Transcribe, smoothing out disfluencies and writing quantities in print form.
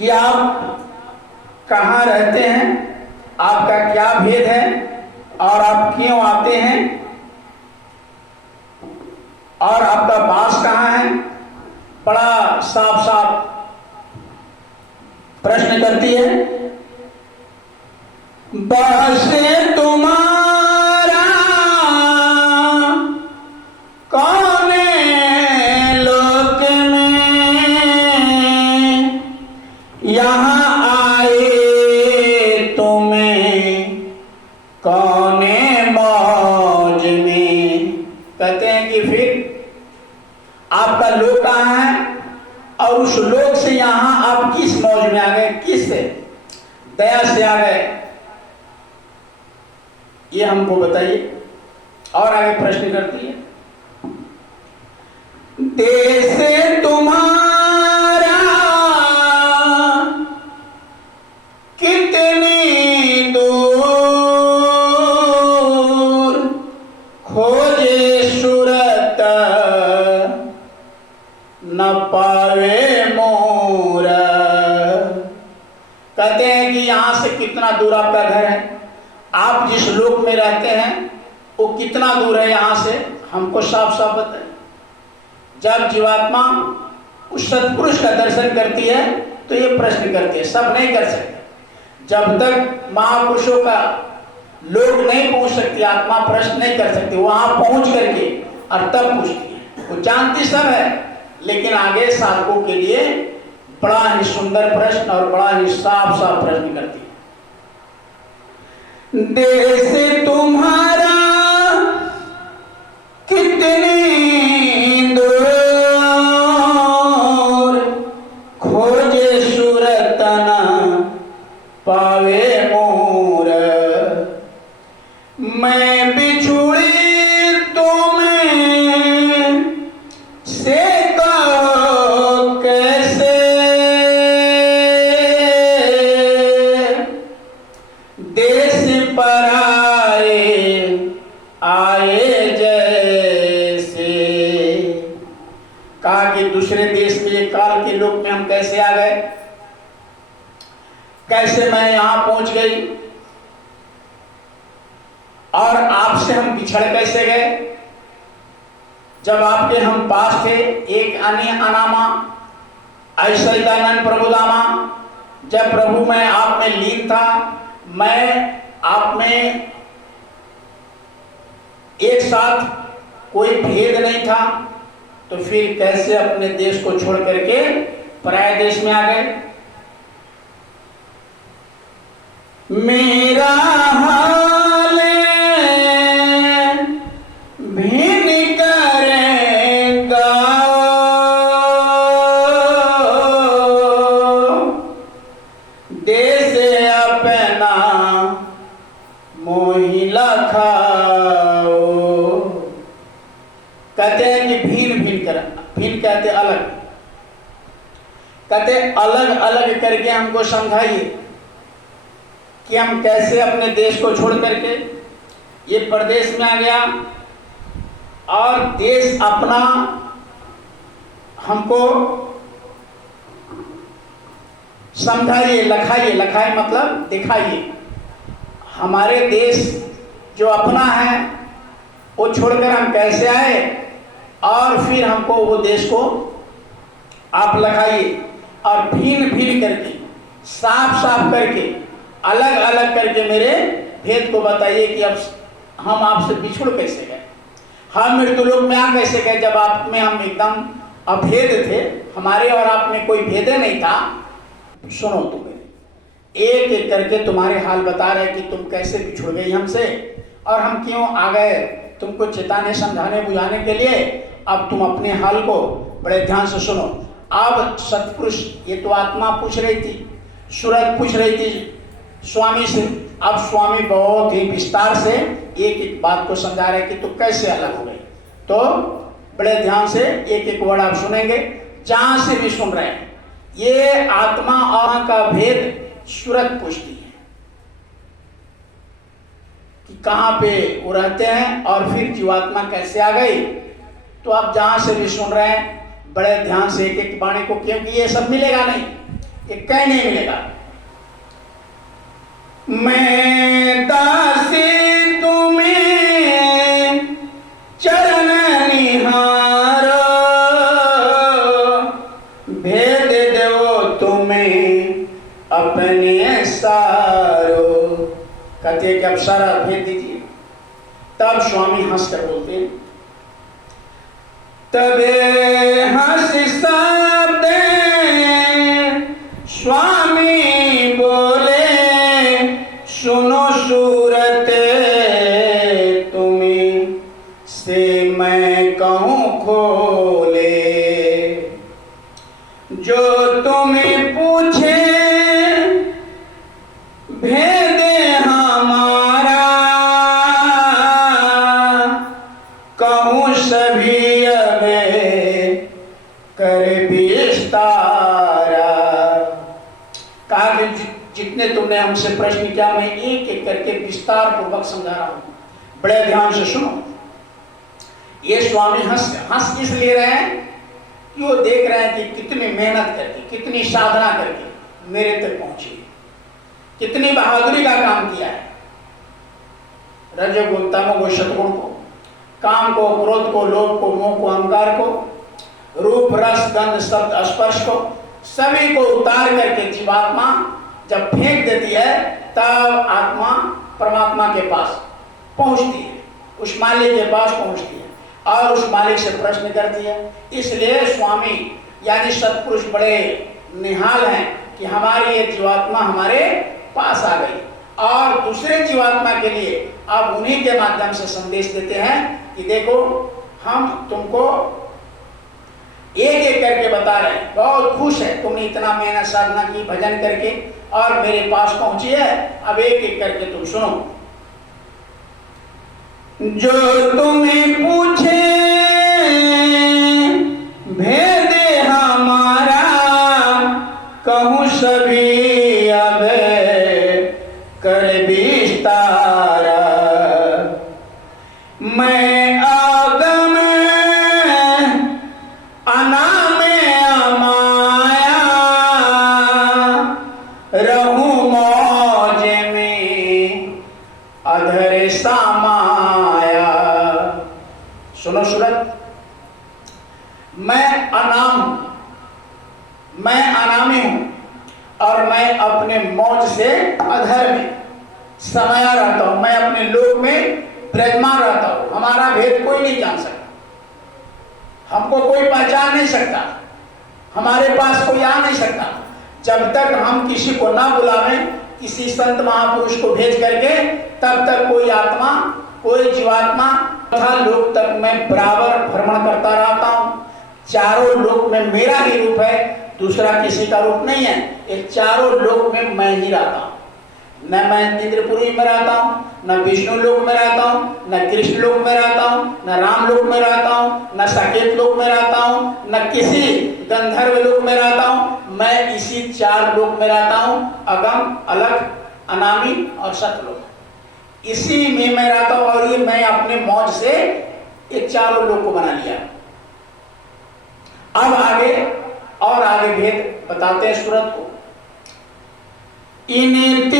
कि आप कहाँ रहते हैं, आपका क्या भेद है और आप क्यों आते हैं और आपका वास कहाँ है। बड़ा साफ साफ प्रश्न करती है। बसे तुम्हारा कौन लोक में, यहाँ आए तुम्हें कौन मौज में। कहते हैं कि फिर आपका लोक कहाँ है और उस लोक से यहाँ आप किस मौज में आ गए, किस दया से आ गए, ये हमको बताइए। और आगे प्रश्न करती है। देश तुम्हारा कितनी दूर, खोजे सूरत न पावे मोर। कहते हैं कि यहां से कितना दूर आपका घर है, आप जिस लोक में रहते हैं वो कितना दूर है यहां से, हमको साफ साफ बताएं। जब जीवात्मा उस सत्पुरुष का दर्शन करती है तो ये प्रश्न करती है, सब नहीं कर सकते। जब तक महापुरुषों का लोग नहीं पूछ सकती, आत्मा प्रश्न नहीं कर सकती, वहां पहुंच करके और तब पूछती है। वो जानती सब है, लेकिन आगे साधकों के लिए बड़ा ही सुंदर प्रश्न और बड़ा ही साफ साफ प्रश्न करती है। देश तुम्हारा कितनी दूर, खोजे सूरत न पावे मोर। मैं बिछुड़ी तुम से कहो कैसे, देश पर आए जैसे। कहा कि दूसरे देश में, एक काल के लोक में हम कैसे आ गए, कैसे मैं यहां पहुंच गई और आपसे हम बिछड़ कैसे गए। जब आपके हम पास थे, एक अन्य अनामा ऐसैदानंद प्रभुदामा, जब प्रभु मैं आप में लीन था, मैं आप में एक साथ, कोई भेद नहीं था, तो फिर कैसे अपने देश को छोड़ करके पराये देश में आ गए। मेरा हाल भिन्न करेगा, देश अपना मोहिला खाओ। कहते हैं कि भिन्न भिन्न कर, भिन्न कहते अलग, कहते अलग अलग करके हमको समझाइए कि हम कैसे अपने देश को छोड़ करके ये प्रदेश में आ गया और देश अपना हमको समझाइए, लखाइए, लखाए मतलब दिखाइए। हमारे देश जो अपना है वो छोड़कर हम कैसे आए और फिर हमको वो देश को आप लखाइए और भिन्न भिन्न करके, साफ साफ करके, अलग अलग करके मेरे भेद को बताइए कि अब हम आपसे बिछुड़ कैसे गए, हम मृत्युलोक में आ कैसे गए, जब आप में हम एकदम अभेद थे, हमारे और आप में कोई भेद नहीं था। सुनो तुम्हें एक एक करके तुम्हारे हाल बता रहे कि तुम कैसे बिछुड़ गई हमसे और हम क्यों आ गए, तुमको चेताने, समझाने, बुझाने के लिए। अब तुम अपने हाल को बड़े ध्यान से सुनो। अब सत्पुरुष, ये तो आत्मा पूछ रही थी, सूरत पूछ रही थी स्वामी से। अब स्वामी बहुत ही विस्तार से एक एक बात को समझा रहे कि तू कैसे अलग हो गई। तो बड़े ध्यान से एक एक वर्ड आप सुनेंगे, जहां से भी सुन रहे हैं। ये आत्मा और का भेद सूरत पूछती है कि कहां पे वो रहते हैं और फिर जीवात्मा कैसे आ गई। तो आप जहां से भी सुन रहे हैं बड़े ध्यान से एक एक वाणी को, क्योंकि ये सब मिलेगा नहीं, ये कहीं नहीं मिलेगा। मैं दासी तुम्हें चरण निहारो, भेद दो तुम्हें अपने सारो। कहते हैं कि अब सारा भेद दीजिए। तब स्वामी हंस कर बोलते हैं, तबे हंस शब्द स्वामी बोले, सुनो सूरत तुम्हें से मैं कहूँ खोले। जो तुम्हें पूछे भेद हमारा, कहूँ सभी अब कर विस्तारा। कहा कि जितने तुमने हमसे प्रश्न किया मैं एक एक करके विस्तार पूर्वक समझा रहा हूं, बड़े ध्यान से सुनो। ये स्वामी हंस इसलिए रहे हैं कि वो देख रहे हैं कि कितनी मेहनत करके, कितनी साधना करके मेरे तक पहुंची, कितनी बहादुरी का काम किया है। रजोगुण तमोगुण सतगुण को, काम को, क्रोध को, लोभ को, मोह को, अहंकार को, रूप रस गंध शब्द स्पर्श को, सभी को उतार करके जीवात्मा जब फेंक देती है तब आत्मा परमात्मा के पास पहुंचती है, उस मालिक के पास पहुंचती है और उस मालिक से प्रश्न करती है। इसलिए स्वामी यानी सत्पुरुष बड़े निहाल हैं कि हमारी ये जीवात्मा हमारे पास आ गई और दूसरे जीवात्मा के लिए अब उन्हीं के माध्यम से संदेश देते हैं कि देखो हम तुमको एक एक करके बता रहे हैं, बहुत खुश है तुमने इतना मेहनत साधना की भजन करके और मेरे पास पहुंची है। अब एक एक करके तुम सुनो। जो तुम्हें पूछे भेद हमारा, कहूँ सभी अब कर विस्तारा। मैं आगम अनाम अमाया, रहूं मौज में अधर सामाया। सुनो सूरत, मैं अनाम हूं, मैं अनामी हूं और मैं अपने मौज से अधर में समाया रहता हूं। मैं अपने लोक में विराजमान रहता हूं। हमारा भेद कोई नहीं जान सकता, हमको कोई पहचान नहीं सकता, हमारे पास कोई आ नहीं सकता जब तक हम किसी को ना बुलावें, किसी संत महापुरुष को भेज करके, तब तक कोई आत्मा, कोई जीवात्मा तथा लोक तक मैं बराबर भ्रमण करता रहता हूँ। चारों लोक में मेरा ही रूप है, दूसरा किसी का रूप नहीं है। ये चारों लोक में मैं ही रहता हूँ। न मैं इंद्रपुरी में रहता हूँ, न विष्णु लोक में रहता हूँ, न कृष्ण लोक में रहता हूँ, न राम लोक में रहता हूँ, न साकेत लोक में रहता हूँ, न किसी गंधर्व लोक में रहता हूँ। मैं इसी चार लोक में रहता हूँ, अगम, अलग, अनामी और सतलोक। इसी में मैं रहता हूँ और ये मैं अपने मौज से ये चारों लोक को बना लिया। अब आगे और आगे भेद बताते हैं सूरत को। इन